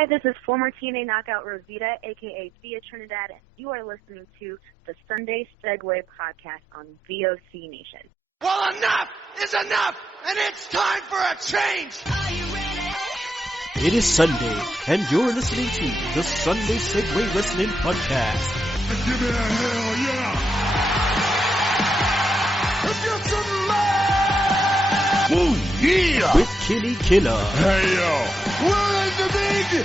Hi, this is former TNA Knockout Rosita, a.k.a. Thea Trinidad, and you are listening to the Sunday Segue podcast on VOC Nation. Well, enough is enough, and it's time for a change! Are you ready? It is Sunday, and you're listening to the Sunday Segue Wrestling Podcast. Give me a hell yeah! Let's get some love! Woo, yeah! With Kinny Killa. Hey, yo! We're in the big D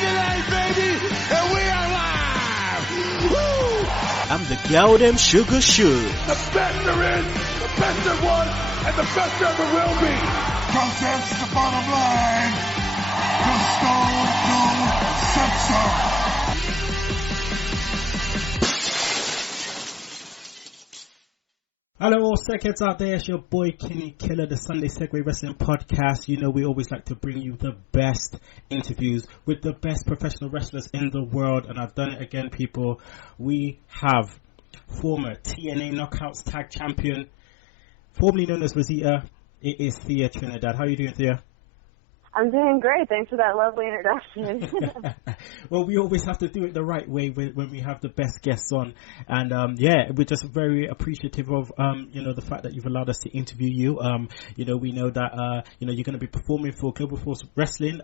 tonight, baby! And we are live! Woo! I'm the gal them sugar should. The best there is, the best there was, and the best there ever will be! Cause that's the bottom line! The Stone Cold said so! Hello all Segheads out there, it's your boy Kinny Killa, the Sunday Segue Wrestling Podcast. You know we always like to bring you the best interviews with the best professional wrestlers in the world, and I've done it again, people. We have former TNA Knockouts Tag Champion, formerly known as Rosita. It is Thea Trinidad. How are you doing, Thea? I'm doing great. Thanks for that lovely introduction. Well, we always have to do it the right way when we have the best guests on. And, we're just very appreciative of, the fact that you've allowed us to interview you. We know that, you're going to be performing for Global Force Wrestling,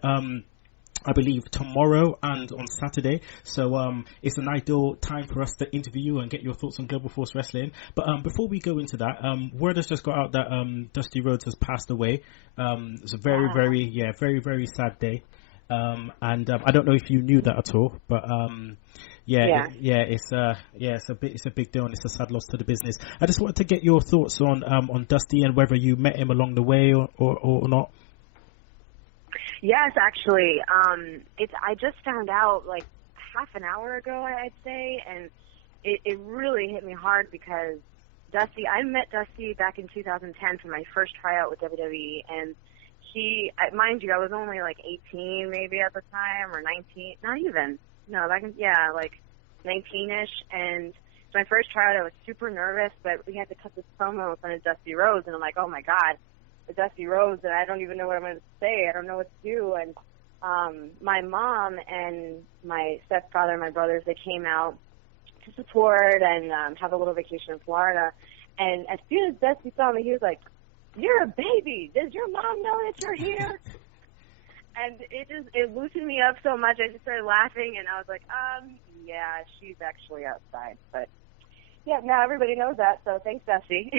I believe tomorrow and on Saturday. So it's an ideal time for us to interview you and get your thoughts on Global Force Wrestling. But before we go into that, word has just got out that Dusty Rhodes has passed away. It's a very, very sad day. And I don't know if you knew that at all, but it's a big deal and it's a sad loss to the business. I just wanted to get your thoughts on Dusty and whether you met him along the way or not. Yes, actually. I just found out like half an hour ago, I'd say, and it really hit me hard because I met Dusty back in 2010 for my first tryout with WWE, and mind you, I was only like 18 maybe at the time, or 19, not even, no, like 19-ish, and it's my first tryout. I was super nervous, but we had to cut this promo in front of Dusty Rhodes, and I'm like, oh my God. Dusty Rhodes, and I don't even know what I'm going to say. I don't know what to do. And my mom and my stepfather and my brothers, they came out to support and have a little vacation in Florida. And as soon as Dusty saw me, he was like, "You're a baby. Does your mom know that you're here?" And it loosened me up so much. I just started laughing, and I was like, yeah, she's actually outside. But yeah, now everybody knows that. So thanks, Dusty.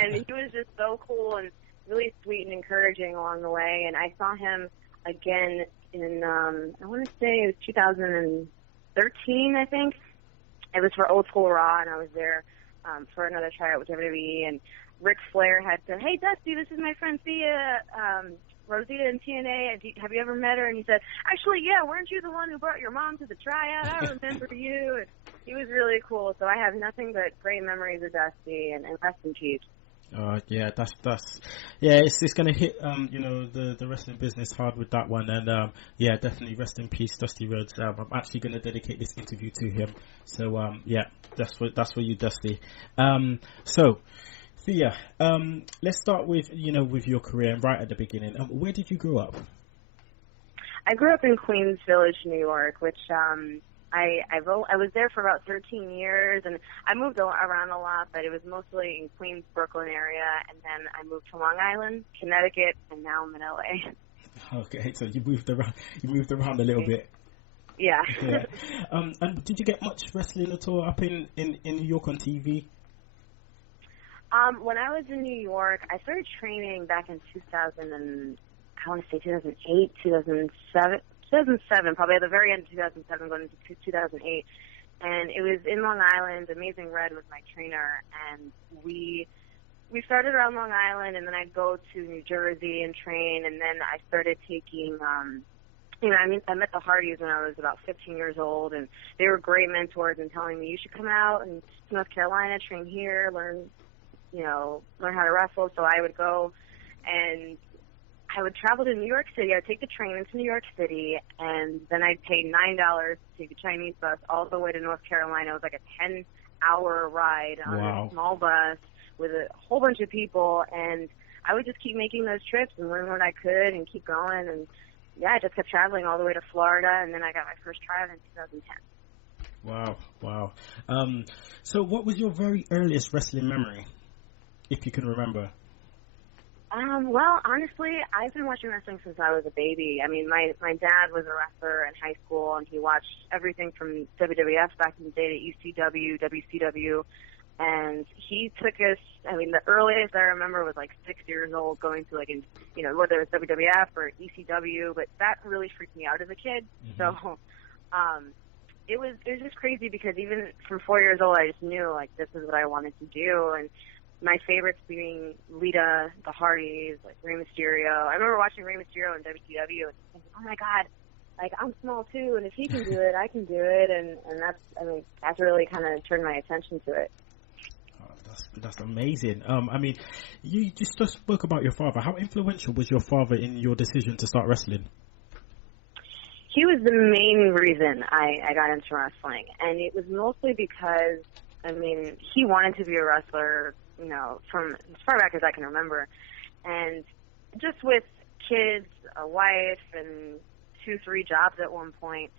And he was just so cool and really sweet and encouraging along the way. And I saw him again in, I want to say it was 2013, I think. It was for Old School Raw, and I was there for another tryout with WWE. And Ric Flair had said, "Hey, Dusty, this is my friend Thea, Rosita in TNA. Have you ever met her?" And he said, "Actually, yeah, weren't you the one who brought your mom to the tryout? I remember you." And he was really cool. So I have nothing but great memories of Dusty, and rest in peace. It's going to hit the wrestling business hard with that one, and definitely rest in peace, Dusty Rhodes. I'm actually going to dedicate this interview to him. So that's for you, Dusty. So Thea, let's start with your career right at the beginning. Where did you grow up? I grew up in Queens Village, New York, which I was there for about 13 years, and I moved around a lot, but it was mostly in Queens, Brooklyn area, and then I moved to Long Island, Connecticut, and now I'm in LA. Okay, so you moved around a little bit. Yeah. And did you get much wrestling at all up in New York on TV? When I was in New York, I started training back in 2008, 2007, probably at the very end of 2007, going into 2008. And it was in Long Island. Amazing Red was my trainer. And we started around Long Island, and then I'd go to New Jersey and train. And then I started taking, I met the Hardys when I was about 15 years old. And they were great mentors and telling me, you should come out and to North Carolina, train here, learn how to wrestle. So I would go, and I would travel to New York City. I would take the train into New York City, and then I'd pay $9 to take a Chinese bus all the way to North Carolina. It was like a 10-hour ride on a small bus with a whole bunch of people, and I would just keep making those trips and learn what I could and keep going. And yeah, I just kept traveling all the way to Florida, and then I got my first tryout in 2010. Wow. So what was your very earliest wrestling memory, if you can remember? Well, honestly, I've been watching wrestling since I was a baby. I mean, my dad was a wrestler in high school, and he watched everything from WWF back in the day to ECW, WCW, and he took us, I mean, the earliest I remember was like 6 years old, going to like, whether it was WWF or ECW, but that really freaked me out as a kid. Mm-hmm. So, it was just crazy because even from 4 years old, I just knew like this is what I wanted to do. And my favorites being Lita, the Hardys, like Rey Mysterio. I remember watching Rey Mysterio in WCW and thinking, oh my God, like I'm small too, and if he can do it, I can do it. And that's really kind of turned my attention to it. That's amazing. I mean, you just spoke about your father. How influential was your father in your decision to start wrestling? He was the main reason I got into wrestling, and it was mostly because, I mean, he wanted to be a wrestler, from as far back as I can remember. And just with kids, a wife, and 2-3 jobs at one point,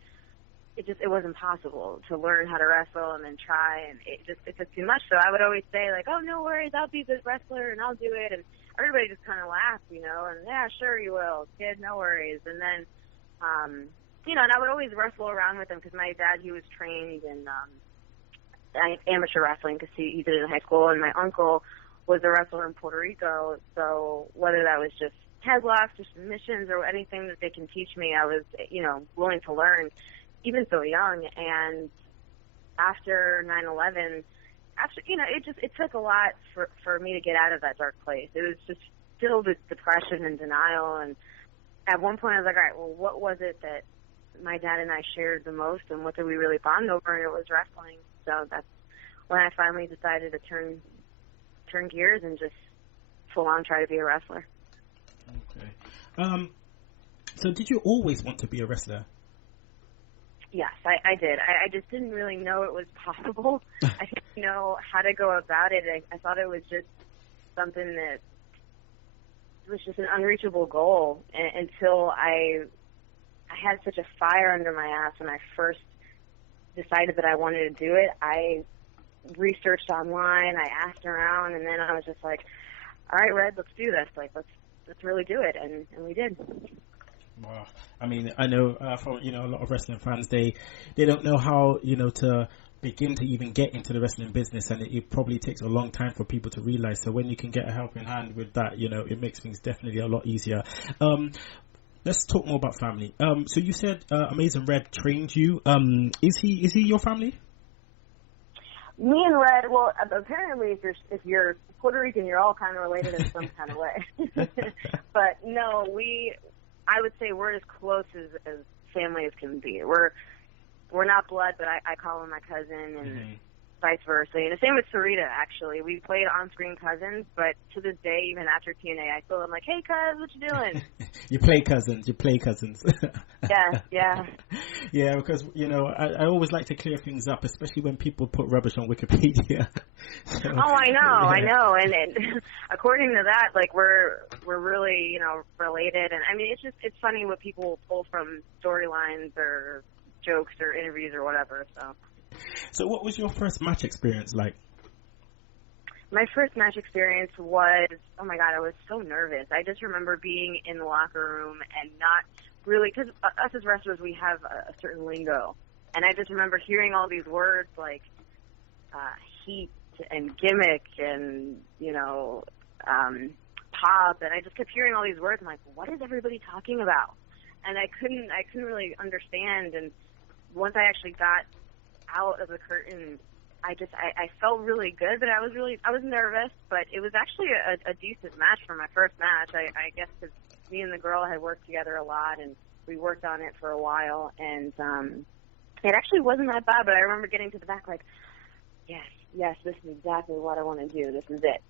it wasn't possible to learn how to wrestle and then try, and it took too much. So I would always say, like, oh, no worries, I'll be a good wrestler, and I'll do it. And everybody just kind of laughed, and yeah, sure you will, kid, no worries. And then, and I would always wrestle around with him because my dad, he was trained in amateur wrestling because he did it in high school, and my uncle was a wrestler in Puerto Rico. So whether that was just headlocks or submissions or anything that they can teach me, I was, willing to learn, even so young. And after 9/11, it took a lot for me to get out of that dark place. It was just filled with depression and denial. And at one point I was like, all right, well, what was it that my dad and I shared the most, and what did we really bond over? And it was wrestling. So that's when I finally decided to turn gears and just full on try to be a wrestler. Okay. So did you always want to be a wrestler? Yes, I did. I just didn't really know it was possible. I didn't know how to go about it. I thought it was just something that was just an unreachable goal until I had such a fire under my ass when I first decided that I wanted to do it. I researched online, I asked around, and then I was just like, all right, Red, let's do this. Like, let's really do it, and we did. Wow. I mean, I know from a lot of wrestling fans, they don't know how to begin to even get into the wrestling business, and it probably takes a long time for people to realize. So when you can get a helping hand with that, it makes things definitely a lot easier. Let's talk more about family. So you said Amazing Red trained you. Is he your family? Me and Red, well, apparently if you're Puerto Rican, you're all kind of related in some kind of way. But no, I would say we're as close as family as can be. We're not blood, but I call him my cousin, and vice versa. And the same with Rosita, actually. We played on-screen cousins, but to this day, even after TNA, I still am like, hey, cuz, what you doing? You play cousins. Yeah. Yeah, because, I always like to clear things up, especially when people put rubbish on Wikipedia. So, I know. And according to that, like, we're really, related. And, I mean, it's funny what people pull from storylines or jokes or interviews or whatever, So what was your first match experience like? My first match experience was, oh my God, I was so nervous. I just remember being in the locker room and not really, because us as wrestlers, we have a certain lingo. And I just remember hearing all these words like heat and gimmick and, pop. And I just kept hearing all these words. I'm like, what is everybody talking about? And I couldn't really understand. And once I actually got out of the curtain, I felt really good, but I was nervous, but it was actually a decent match for my first match. I guess because me and the girl had worked together a lot, and we worked on it for a while, and it actually wasn't that bad, but I remember getting to the back like, yes, this is exactly what I want to do. This is it.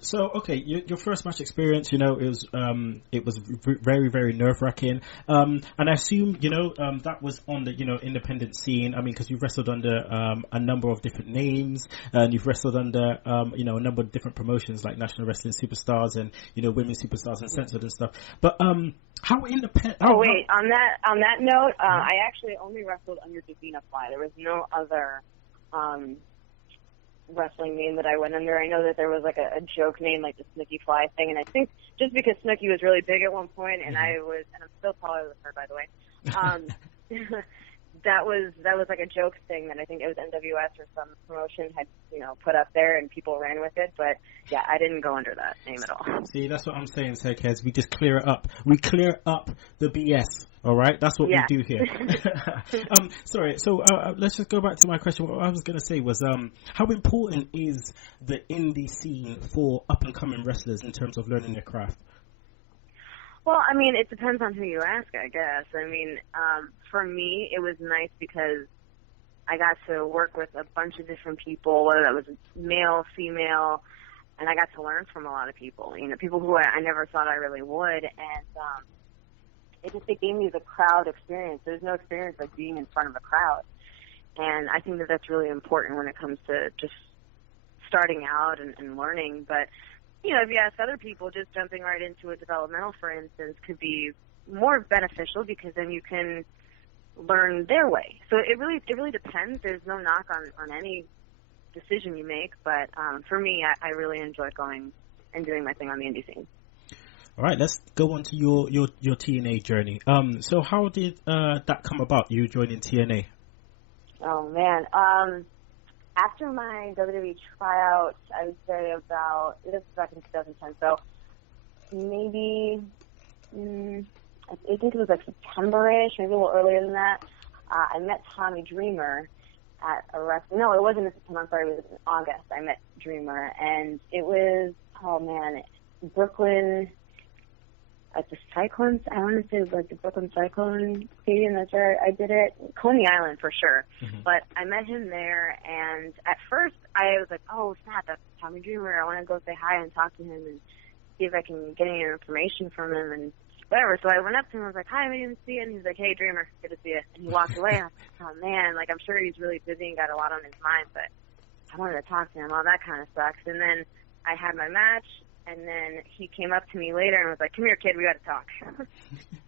So okay, your first match experience, it was very, very nerve wracking. And I assume, that was on the, independent scene. I mean, because you've wrestled under a number of different names, and you've wrestled under, a number of different promotions like National Wrestling Superstars and, Women's Superstars and Censored and stuff. But how independent? Oh wait, on that note, I actually only wrestled under Divina Fly. There was no other wrestling name that I went under. I know that there was like a joke name, like the Snooki Fly thing, and I think just because Snooki was really big at one point, and I'm still taller than her, by the way. That was like a joke thing that I think it was NWS or some promotion had put up there, and people ran with it. But yeah, I didn't go under that name at all. See, that's what I'm saying, Segheads. We just clear it up. We clear up the BS. All right, that's what we do here. Sorry. So let's just go back to my question. What I was going to say was, how important is the indie scene for up and coming wrestlers in terms of learning their craft? Well, I mean, it depends on who you ask, I guess. I mean, for me, it was nice because I got to work with a bunch of different people, whether that was male, female, and I got to learn from a lot of people. People who I never thought I really would, and it gave me the crowd experience. There's no experience like being in front of a crowd, and I think that that's really important when it comes to just starting out and learning. But if you ask other people, just jumping right into a developmental, for instance, could be more beneficial because then you can learn their way. So it really depends. There's no knock on any decision you make, but for me, I really enjoy going and doing my thing on the indie scene. All right, let's go on to your TNA journey. So how did that come about, you joining TNA? Oh, man. After my WWE tryout, I would say this was back in 2010, so maybe, I think it was like September-ish, maybe a little earlier than that. I met Tommy Dreamer at a wrestling. No, it wasn't in September, I'm sorry, it was in August. I met Dreamer, and it was, Brooklyn, at the Cyclones, I want to say it was like the Brooklyn Cyclone Stadium, that's where I did it. Coney Island, for sure. Mm-hmm. But I met him there, and at first I was like, oh, snap, that's Tommy Dreamer. I want to go say hi and talk to him and see if I can get any information from him and whatever. So I went up to him and was like, hi, my name is Thea. And he's like, hey, Dreamer, good to see you. And he walked away, and I was like, oh, man, I'm sure he's really busy and got a lot on his mind, but I wanted to talk to him. All that kind of sucks. And then I had my match. And then he came up to me later and was like, come here, kid, we got to talk.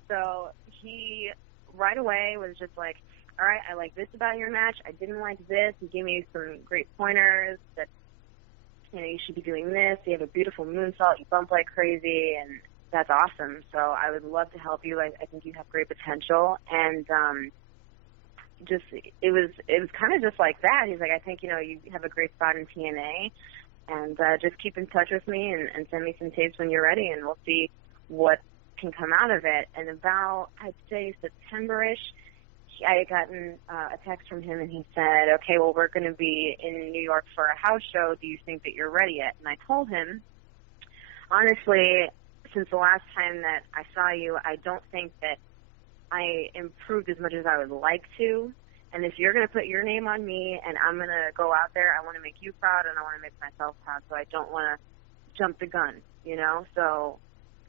So he right away was just like, all right, I like this about your match. I didn't like this. He gave me some great pointers that, you should be doing this. You have a beautiful moonsault. You bump like crazy, and that's awesome. So I would love to help you. I think you have great potential. And it was kind of just like that. He's like, I think, you have a great spot in TNA. And just keep in touch with me and send me some tapes when you're ready, and we'll see what can come out of it. And about, I'd say, September-ish, I had gotten a text from him, and he said, okay, well, we're going to be in New York for a house show. Do you think that you're ready yet? And I told him, honestly, since the last time that I saw you, I don't think that I improved as much as I would like to. And if you're going to put your name on me and I'm going to go out there, I want to make you proud and I want to make myself proud. So I don't want to jump the gun, So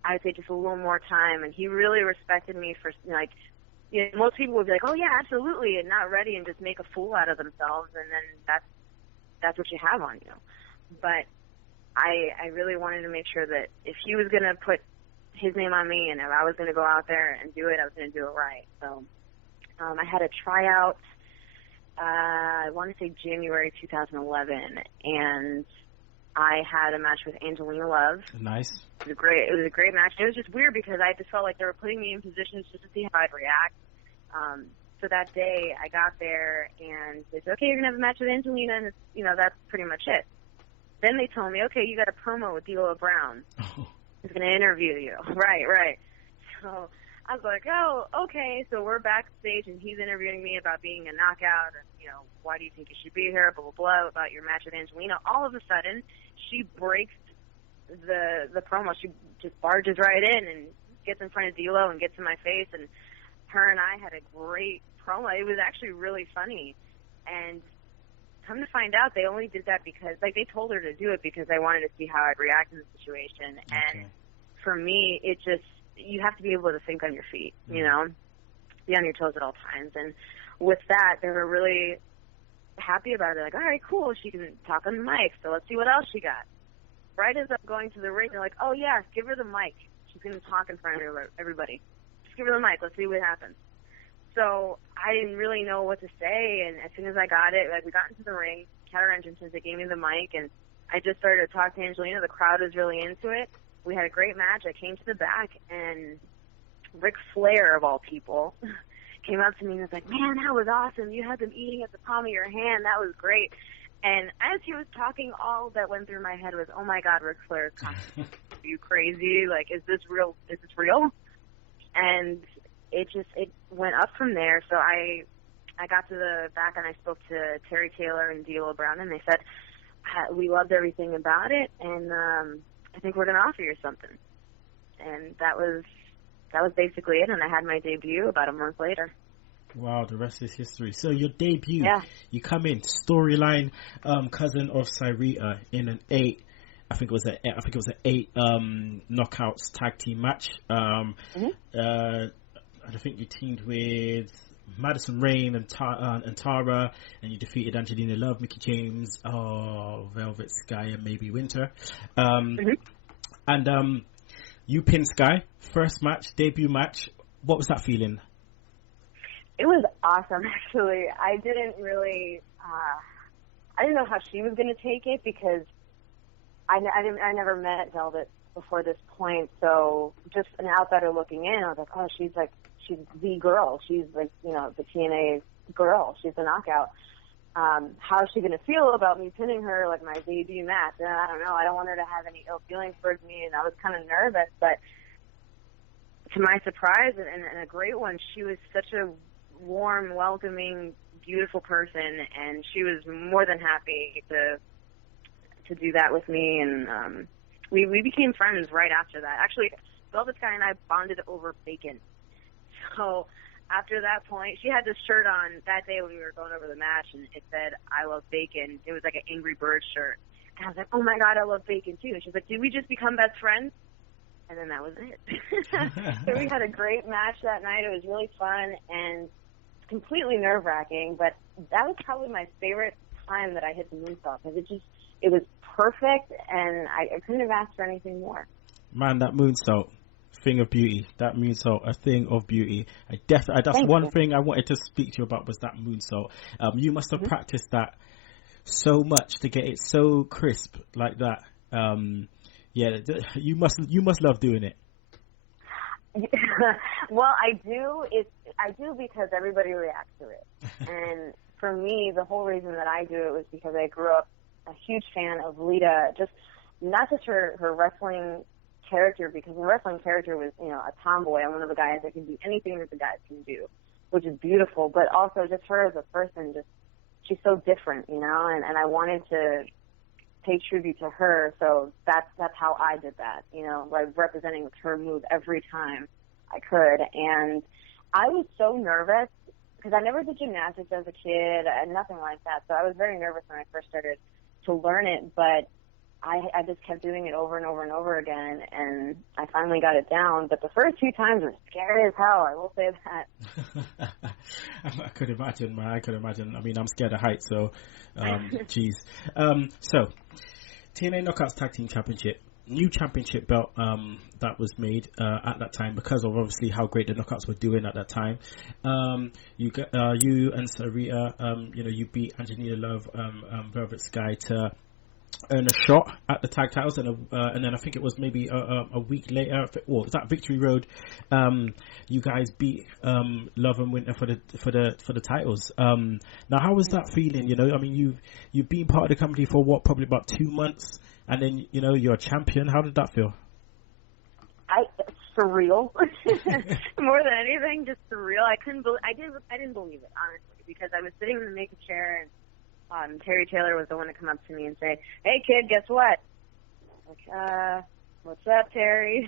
I would say just a little more time. And he really respected me for, most people would be like, oh, yeah, absolutely, and not ready and just make a fool out of themselves. And then that's what you have on you. But I really wanted to make sure that if he was going to put his name on me and if I was going to go out there and do it, I was going to do it right. So I had a tryout, I want to say January 2011, and I had a match with Angelina Love. Nice. It was a great match. It was just weird because I just felt like they were putting me in positions just to see how I'd react. So that day I got there and they said, okay, you're going to have a match with Angelina, and that's pretty much it. Then they told me, okay, you got a promo with D'Lo Brown. He's going to interview you. Right. So I was like, oh, okay. So we're backstage, and he's interviewing me about being a knockout, and, why do you think you should be here, blah, blah, blah, about your match with Angelina. All of a sudden, she breaks the promo. She just barges right in and gets in front of D'Lo and gets in my face, and her and I had a great promo. It was actually really funny. And come to find out, they only did that because, like, they told her to do it because they wanted to see how I'd react in the situation. And for me, it just, you have to be able to think on your feet, you know, be on your toes at all times. And with that, they were really happy about it. Like, all right, cool, she can talk on the mic, so let's see what else she got. Right as I'm going to the ring, they're like, oh, yeah, give her the mic. She's going to talk in front of everybody. Just give her the mic. Let's see what happens. So I didn't really know what to say, and as soon as I got it, like, we got into the ring, had our entrances, they gave me the mic, and I just started to talk to Angelina. The crowd was really into it. We had a great match. I came to the back, and Ric Flair, of all people, came up to me and was like, man, that was awesome. You had them eating at the palm of your hand. That was great. And as he was talking, all that went through my head was, oh, my God, Ric Flair is coming. Are you crazy? Like, is this real? Is this real? And it went up from there. So I got to the back and I spoke to Terry Taylor and D'Lo Brown, and they said, we loved everything about it, and I think we're going to offer you something. And that was basically it, and I had my debut about a month later. Wow, the rest is history. So your debut, you come in storyline, cousin of Cyrita in an 8 knockouts tag team match. I think you teamed with Madison Rain and Tara, and you defeated Angelina Love, Mickie James, Velvet Sky, and maybe Winter. And you pinned Sky, first match, debut match. What was that feeling? It was awesome, actually. I didn't really, I didn't know how she was going to take it because I never met Velvet before this point. So just an outsider looking in, I was like, oh, she's the girl. She's like, you know, the TNA girl. She's the knockout. How is she going to feel about me pinning her, like my debut match? And I don't know. I don't want her to have any ill feelings towards me, and I was kind of nervous. But to my surprise, and a great one, she was such a warm, welcoming, beautiful person, and she was more than happy to do that with me. And we became friends right after that. Actually, Velvet Sky and I bonded over bacon. So after that point, she had this shirt on that day when we were going over the match, and it said, I love bacon. It was like an Angry Bird shirt. And I was like, oh, my God, I love bacon, too. And she's like, did we just become best friends? And then that was it. So we had a great match that night. It was really fun and completely nerve-wracking, but that was probably my favorite time that I hit the moonsault, because it was perfect, and I couldn't have asked for anything more. Man, that moonsault. Thing of beauty. That moonsault, a thing of beauty. That's one thing I wanted to speak to you about, was that moonsault. You must have practiced that so much to get it so crisp like that. You must love doing it. Well, I do because everybody reacts to it. And for me, the whole reason that I do it was because I grew up a huge fan of Lita, not just her wrestling character, because the wrestling character was, you know, a tomboy. I'm one of the guys that can do anything that the guys can do, which is beautiful, but also just her as a person, she's so different, you know, and I wanted to pay tribute to her, so that's how I did that, you know, by representing her move every time I could. And I was so nervous because I never did gymnastics as a kid and nothing like that, so I was very nervous when I first started to learn it, but I just kept doing it over and over and over again, and I finally got it down. But the first 2 times were scary as hell, I will say that. I could imagine, man. I mean, I'm scared of heights, so, geez. So, TNA Knockouts Tag Team Championship, new championship belt that was made at that time because of obviously how great the Knockouts were doing at that time. You and Sarita, you beat Angelina Love, Velvet Sky to earn a shot at the tag titles, and then I think it was maybe a week later, or that Victory Road, you guys beat Love and Winter for the titles. Now, how was that feeling? You know, I mean, you've been part of the company for probably about 2 months, and then you're a champion. How did that feel? Surreal. More than anything, just surreal. I didn't believe it, honestly, because I was sitting in the makeup chair, and Terry Taylor was the one to come up to me and say, hey, kid, guess what? Like, what's up, Terry?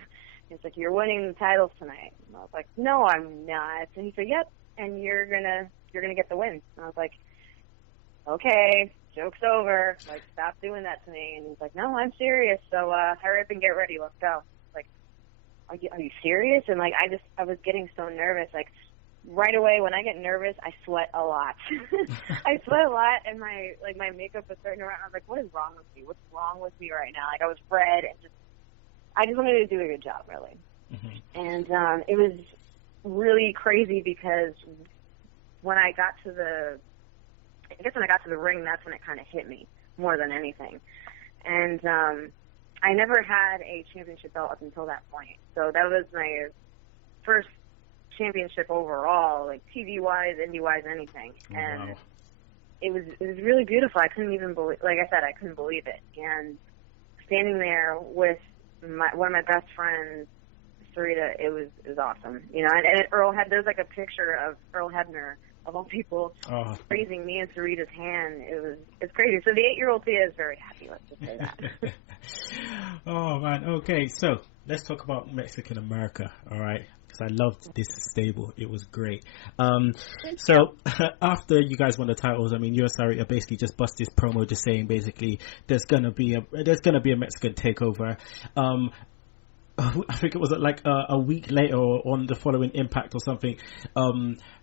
He's like, you're winning the titles tonight. And I was like, no, I'm not. And he said, yep, and you're gonna get the win. And I was like, okay, joke's over. Like, stop doing that to me. And he's like, no, I'm serious. So hurry up and get ready. Let's go. Like, are you serious? And like, I was getting so nervous. Like, right away when I get nervous, I sweat a lot. I sweat a lot, and my makeup was starting to run. I was like, what is wrong with me? What's wrong with me right now? Like, I was red, and I just wanted to do a good job, really. Mm-hmm. And it was really crazy because when I got to the ring, that's when it kind of hit me more than anything. And I never had a championship belt up until that point, so that was my first championship overall, like TV-wise, indie-wise, anything. And wow. It was really beautiful. I couldn't even believe, like I said, I couldn't believe it. And standing there with one of my best friends, Rosita, it was awesome. You know, and Earl had, there's like a picture of Earl Hebner, of all people, raising me and Sarita's hand. It's crazy. So the 8-year-old Thea is very happy, let's just say that. Oh, man. Okay, so let's talk about Mexican America, all right? I loved this stable. It was great. So after you guys won the titles, I mean, you and Sarita basically just bust this promo just saying basically there's gonna be a Mexican takeover. I think it was like a week later or on the following Impact or something.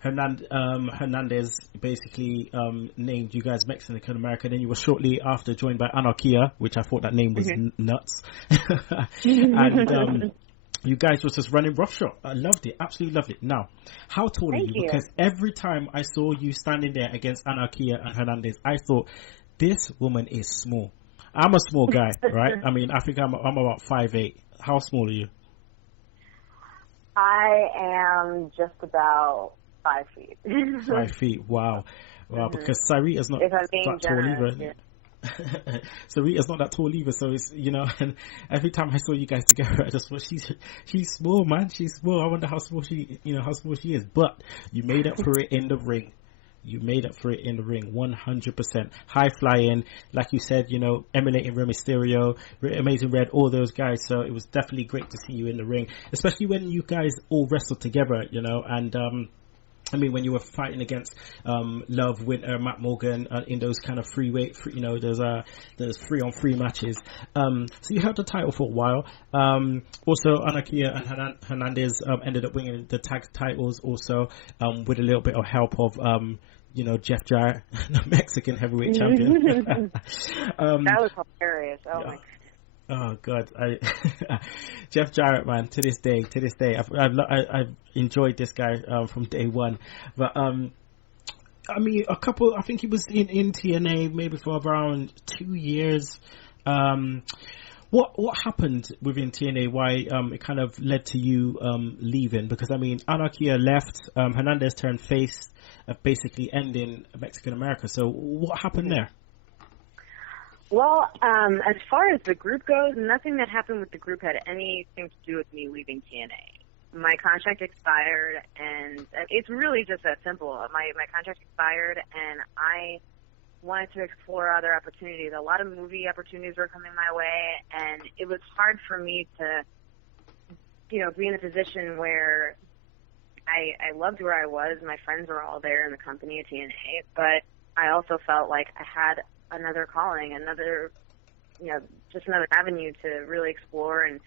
Hernandez basically named you guys Mexican America. Then you were shortly after joined by Anarquia, which I thought that name was nuts. And you guys was just running roughshod. I loved it. Absolutely loved it. Now, how tall are you? Because every time I saw you standing there against Anarquia and Hernandez, I thought, this woman is small. I'm a small guy, right? I mean, I think I'm about 5'8". How small are you? I am just about 5 feet. 5 feet. Wow. Wow. Mm-hmm. Because Sarita's not that tall either. Yeah. Sarita's not that tall either, so it's, you know, and every time I saw you guys together, I just thought she's small, man. She's small. I wonder how small she is. But you made up for it in the ring. You made up for it in the ring, 100%. High flying, like you said, you know, emulating Rey Mysterio, Amazing Red, all those guys. So it was definitely great to see you in the ring, especially when you guys all wrestled together, you know, and I mean, when you were fighting against Love, Winter, Matt Morgan in those kind of free, you know, there's 3-on-3 matches. So you held the title for a while. Also, Anarquia and Hernandez ended up winning the tag titles also with a little bit of help of, you know, Jeff Jarrett, the Mexican heavyweight champion. That was hilarious. Oh, my God. Oh God, Jeff Jarrett, man. To this day, I've enjoyed this guy from day one. But I mean, I think he was in TNA maybe for around 2 years. What happened within TNA? Why it kind of led to you leaving? Because I mean, Anarquia left, Hernandez turned face, basically ending Mexican America. So what happened there? Well, as far as the group goes, nothing that happened with the group had anything to do with me leaving TNA. My contract expired, and it's really just that simple. My contract expired, and I wanted to explore other opportunities. A lot of movie opportunities were coming my way, and it was hard for me to, you know, be in a position where I loved where I was. My friends were all there in the company at TNA, but I also felt like I had another calling, another, you know, just another avenue to really explore and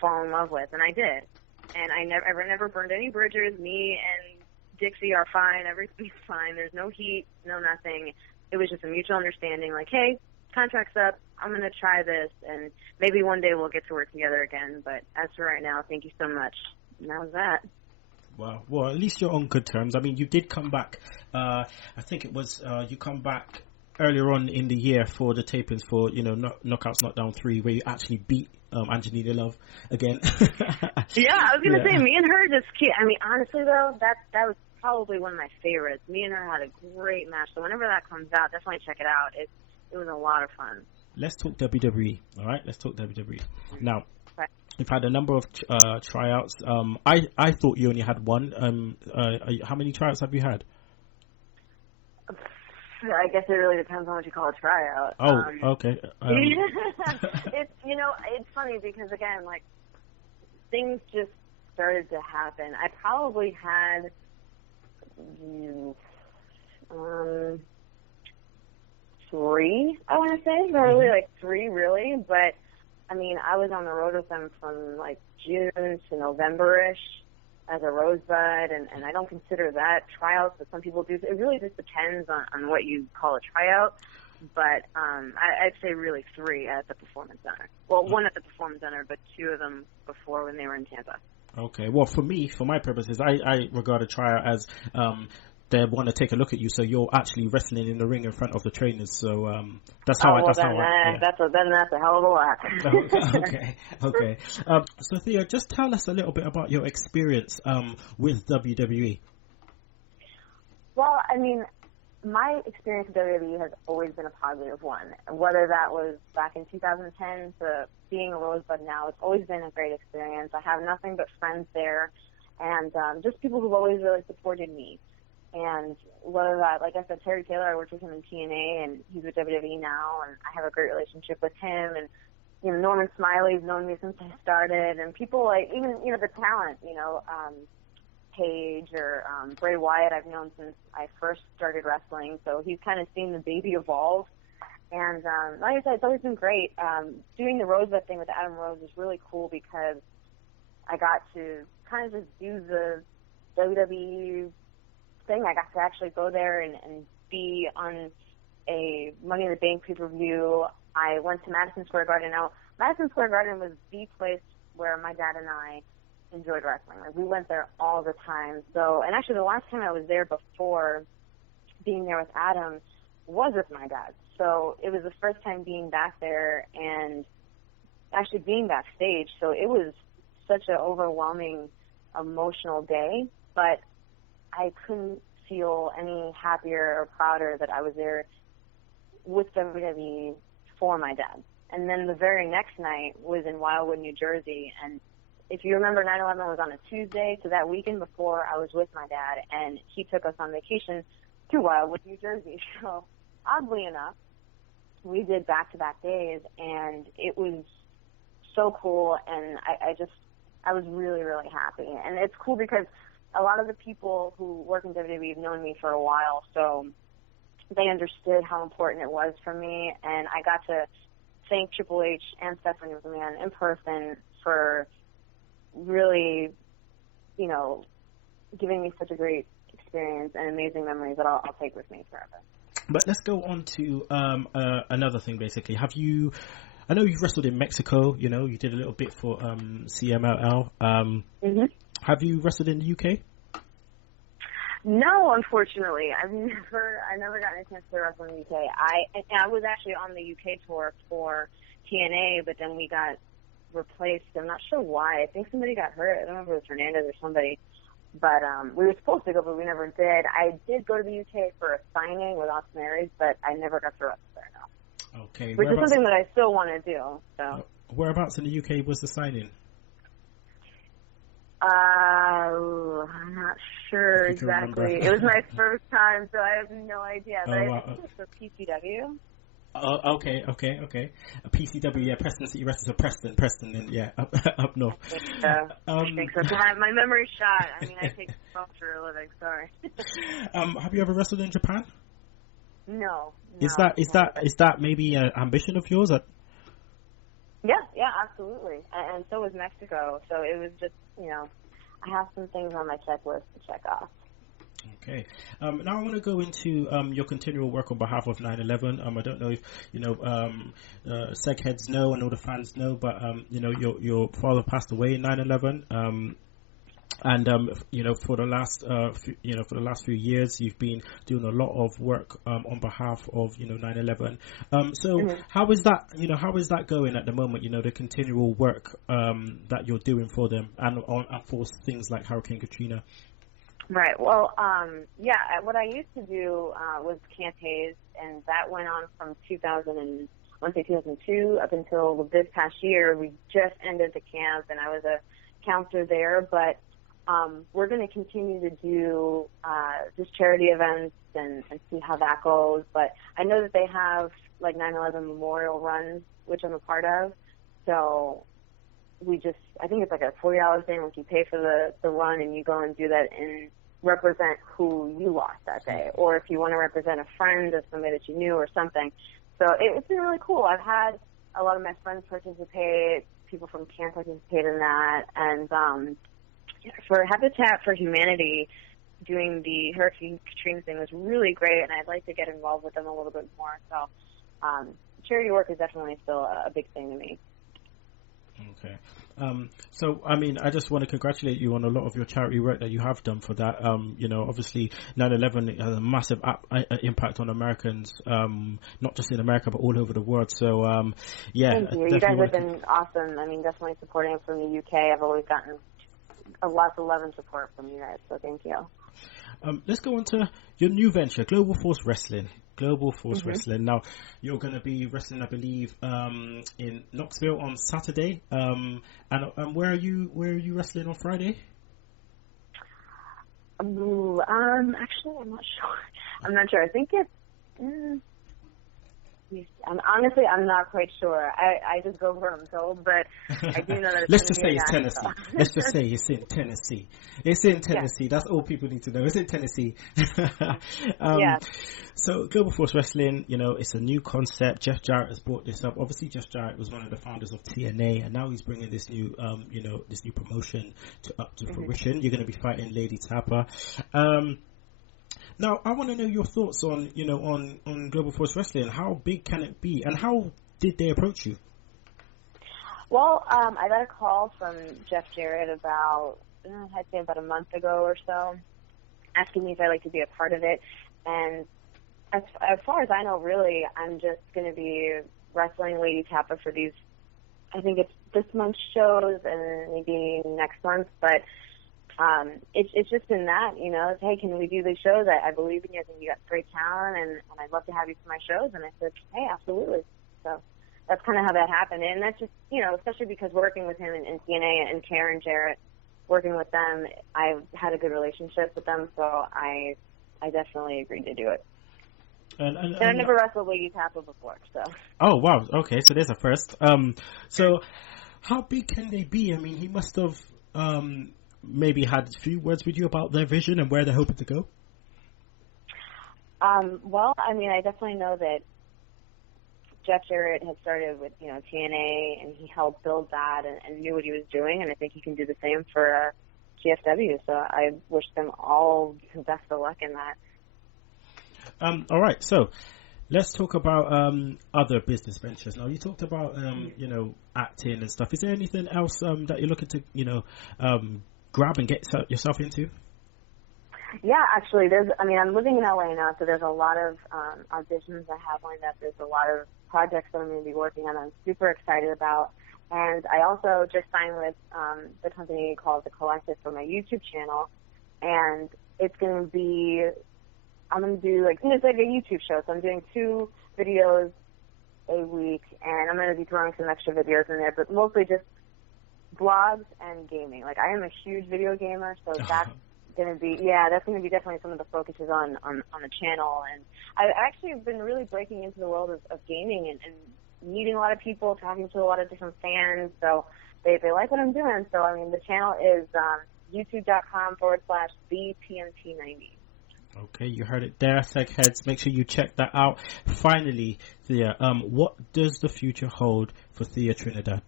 fall in love with, and I did. And I never burned any bridges. Me and Dixie are fine. Everything's fine. There's no heat, no nothing. It was just a mutual understanding, like, hey, contract's up. I'm going to try this, and maybe one day we'll get to work together again. But as for right now, thank you so much. And that was that. Wow. Well, at least you're on good terms. I mean, you did come back. I think it was you come back earlier on in the year for the tapings for, you know, Knockouts Knockdown 3, where you actually beat Angelina Love again. Yeah, I was going to say, me and her just keep, I mean, honestly, though, that was probably one of my favorites. Me and her had a great match, so whenever that comes out, definitely check it out. It was a lot of fun. Let's talk WWE, all right? Let's talk WWE. Now, you've had a number of tryouts. I thought you only had one. How many tryouts have you had? I guess it really depends on what you call a tryout. Oh, okay. It's, you know, it's funny because, again, like, things just started to happen. I probably had 3, I want to say. Not really like 3, really. But, I mean, I was on the road with them from, like, June to November-ish as a rosebud, and I don't consider that tryouts, but some people do. It really just depends on what you call a tryout. But I'd say really 3 at the Performance Center. Well, 1 at the Performance Center, but 2 of them before when they were in Tampa. Okay. Well, for me, for my purposes, I regard a tryout as they want to take a look at you, so you're actually wrestling in the ring in front of the trainers. So that's how That's a hell of a lot. Okay. So Thea, just tell us a little bit about your experience with WWE. Well, I mean, my experience with WWE has always been a positive one. Whether that was back in 2010 to being a Rosebud now, it's always been a great experience. I have nothing but friends there, and just people who've always really supported me. And whether that, like I said, Terry Taylor, I worked with him in TNA, and he's with WWE now, and I have a great relationship with him. And, you know, Norman Smiley's known me since I started, and people like, even, you know, the talent, you know, Paige or Bray Wyatt I've known since I first started wrestling, so he's kind of seen the baby evolve. And like I said, it's always been great. Doing the Rosebud thing with Adam Rose is really cool because I got to kind of just do the WWE thing. I got to actually go there and be on a Money in the Bank pay-per-view. I went to Madison Square Garden. Now, Madison Square Garden was the place where my dad and I enjoyed wrestling. Like, we went there all the time. So, and actually the last time I was there before being there with Adam was with my dad. So it was the first time being back there and actually being backstage. So it was such an overwhelming, emotional day, but I couldn't feel any happier or prouder that I was there with WWE for my dad. And then the very next night was in Wildwood, New Jersey, and if you remember, 9/11 was on a Tuesday, so that weekend before, I was with my dad, and he took us on vacation to Wildwood, New Jersey. So, oddly enough, we did back-to-back days, and it was so cool, and I was really, really happy. And it's cool because a lot of the people who work in WWE have known me for a while, so they understood how important it was for me, and I got to thank Triple H and Stephanie McMahon in person for really, you know, giving me such a great experience and amazing memories that I'll take with me forever. But let's go on to another thing, basically. I know you've wrestled in Mexico, you know, you did a little bit for CMLL. Have you wrestled in the UK? No, unfortunately. I never got a chance to wrestle in the UK. I was actually on the UK tour for TNA, but then we got replaced. I'm not sure why. I think somebody got hurt. I don't know if it was Hernandez or somebody. But we were supposed to go, but we never did. I did go to the UK for a signing with Austin Aries, but I never got to wrestle there, no. Okay. Which is something that I still want to do. So. Whereabouts in the UK was the signing? I'm not sure exactly. It was my first time, so I have no idea. But I think it's for PCW. Oh, okay. A PCW, yeah, Preston City Wrestlers, so Preston, and yeah, up north. I think so. My memory's shot. I mean, I take smoke for a living. Sorry. Have you ever wrestled in Japan? No. Is that maybe an ambition of yours? Yeah, absolutely. And so was Mexico. So it was just, you know, I have some things on my checklist to check off. Okay. Now I want to go into your continual work on behalf of 9/11. I don't know if you know Seg heads know and all the fans know, but you know your father passed away in 9/11. And you know, for the last few years, you've been doing a lot of work on behalf of 9/11. So how is that? How is that going at the moment? The continual work that you're doing for them and for things like Hurricane Katrina. Right. Well, what I used to do was Camp Hayes, and that went on from 2002 up until this past year. We just ended the camp, and I was a counselor there, but we're going to continue to do just charity events and see how that goes. But I know that they have like 9/11 memorial runs, which I'm a part of. So I think it's like a $40 thing. Like you pay for the run and you go and do that in represent who you lost that day, or if you want to represent a friend of somebody that you knew or something. So it's been really cool. I've had a lot of my friends participate, people from camp participate in that, and for Habitat for Humanity, doing the Hurricane Katrina thing was really great, and I'd like to get involved with them a little bit more. So charity work is definitely still a big thing to me. Okay. So, I mean, I just want to congratulate you on a lot of your charity work that you have done for that. You know, obviously 9/11 has a massive impact on Americans, not just in America, but all over the world. So, yeah. Thank you. You guys have been awesome. I mean, definitely supporting from the UK. I've always gotten a lot of love and support from you guys, so thank you. Let's go on to your new venture, Global Force Wrestling. Global Force Wrestling. Now, you're going to be wrestling, I believe, in Knoxville on Saturday. And where are you wrestling on Friday? Actually, I'm not sure. I'm not sure. I think it's. I'm not quite sure. I just go where I'm told, but I do know that it's Let's just say it's Nashville. Tennessee. Let's just say it's in Tennessee. It's in Tennessee. Yeah. That's all people need to know. It's in Tennessee. Yeah. So Global Force Wrestling, you know, it's a new concept. Jeff Jarrett has brought this up. Obviously, Jeff Jarrett was one of the founders of TNA, and now he's bringing this new, this new promotion to fruition. You're going to be fighting Lady Tapper. Now, I want to know your thoughts on Global Force Wrestling. How big can it be, and how did they approach you? Well, I got a call from Jeff Jarrett about a month ago or so, asking me if I'd like to be a part of it. And as far as I know, really, I'm just going to be wrestling Lady Tapper for these, I think it's this month's shows and maybe next month, but it's just been that, you know, hey, can we do these shows? I believe in you. I think you got great talent, and I'd love to have you for my shows. And I said, hey, absolutely. So that's kind of how that happened. And that's just, you know, especially because working with him in TNA and Karen Jarrett, working with them, I've had a good relationship with them, so I definitely agreed to do it. And I never wrestled Lady Tapper before, so. Oh, wow. Okay, so there's a first. So how big can they be? I mean, he must have maybe had a few words with you about their vision and where they're hoping to go? Well, I mean, I definitely know that Jeff Jarrett had started with, you know, TNA, and he helped build that and knew what he was doing, and I think he can do the same for GFW, so I wish them all the best of luck in that. All right, so let's talk about other business ventures. Now, you talked about, acting and stuff. Is there anything else that you're looking to, grab and get yourself into? Yeah, actually, I'm living in LA now, so there's a lot of auditions I have lined up. There's a lot of projects that I'm going to be working on that I'm super excited about. And I also just signed with the company called The Collective for my YouTube channel. And it's going to be, I'm going to do it's like a YouTube show. So I'm doing 2 videos a week, and I'm going to be throwing some extra videos in there, but mostly just blogs and gaming. Like, I am a huge video gamer, so that's going to be, that's going to be definitely some of the focuses on the channel. And I actually have been really breaking into the world of gaming and meeting a lot of people, talking to a lot of different fans, so they like what I'm doing. So, I mean, the channel is youtube.com/TheTMT90. Okay, you heard it there, Segheads. Make sure you check that out. Finally, Thea, what does the future hold for Thea Trinidad?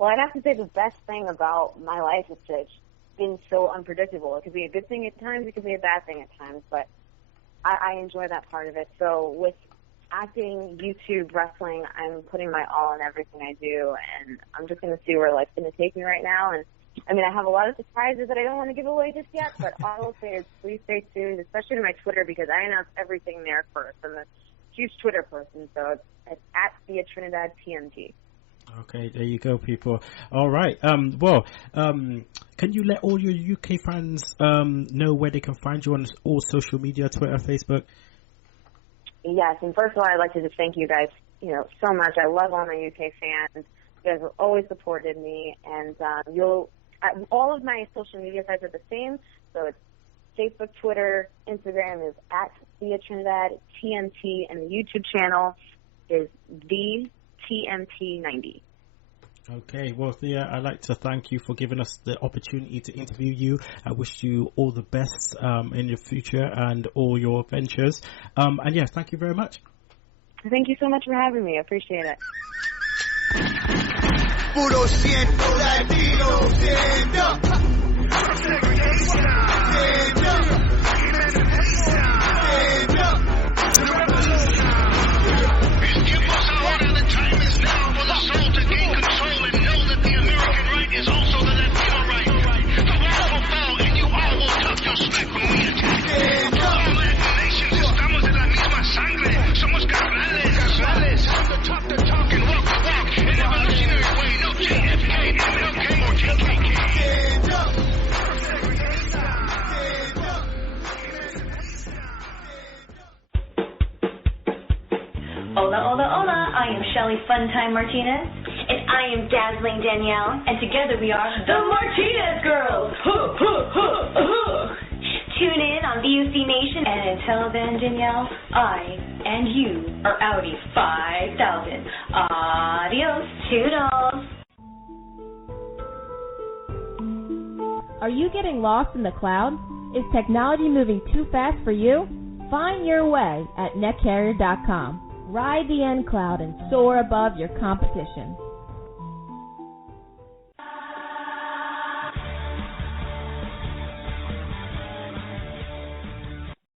Well, I'd have to say the best thing about my life is that it's been so unpredictable. It could be a good thing at times, it could be a bad thing at times, but I enjoy that part of it. So with acting, YouTube, wrestling, I'm putting my all in everything I do, and I'm just going to see where life's going to take me right now. And I mean, I have a lot of surprises that I don't want to give away just yet, but all I'll say is please stay tuned, especially to my Twitter, because I announce everything there first. I'm a huge Twitter person, so it's at Thea Trinidad TMT. Okay, there you go, people. All right. Can you let all your UK fans know where they can find you on all social media, Twitter, Facebook? Yes, and first of all, I'd like to just thank you guys, so much. I love all my UK fans. You guys have always supported me, and all of my social media sites are the same. So it's Facebook, Twitter, Instagram is at Thea Trinidad TMT, and the YouTube channel is the TMT90. Okay, well, Thea, I'd like to thank you for giving us the opportunity to interview you. I wish you all the best in your future and all your ventures. And yeah, thank you very much. Thank you so much for having me. I appreciate it. Puro ciento latino, stand up. Stand up. Stand up. Tiempos ahora, the time is now for the soul to gain control and know that the American right is also the Latino right. The wall will fall and you all will tuck your slack when we attack. All Latin nations, estamos en la misma sangre. Somos carnales. Time to talk and walk the walk in evolutionary way. No JFK, MLK, or JKK. Stand up. Hola, hola, hola. I am Shelly Funtime Martinez. And I am Dazzling Danielle. And together we are the Martinez Girls. Tune in on VOC Nation. And until then, Danielle, I and you are Audi 5000. Adios. Toodles. Are you getting lost in the cloud? Is technology moving too fast for you? Find your way at netcarrier.com. Ride the end cloud and soar above your competition.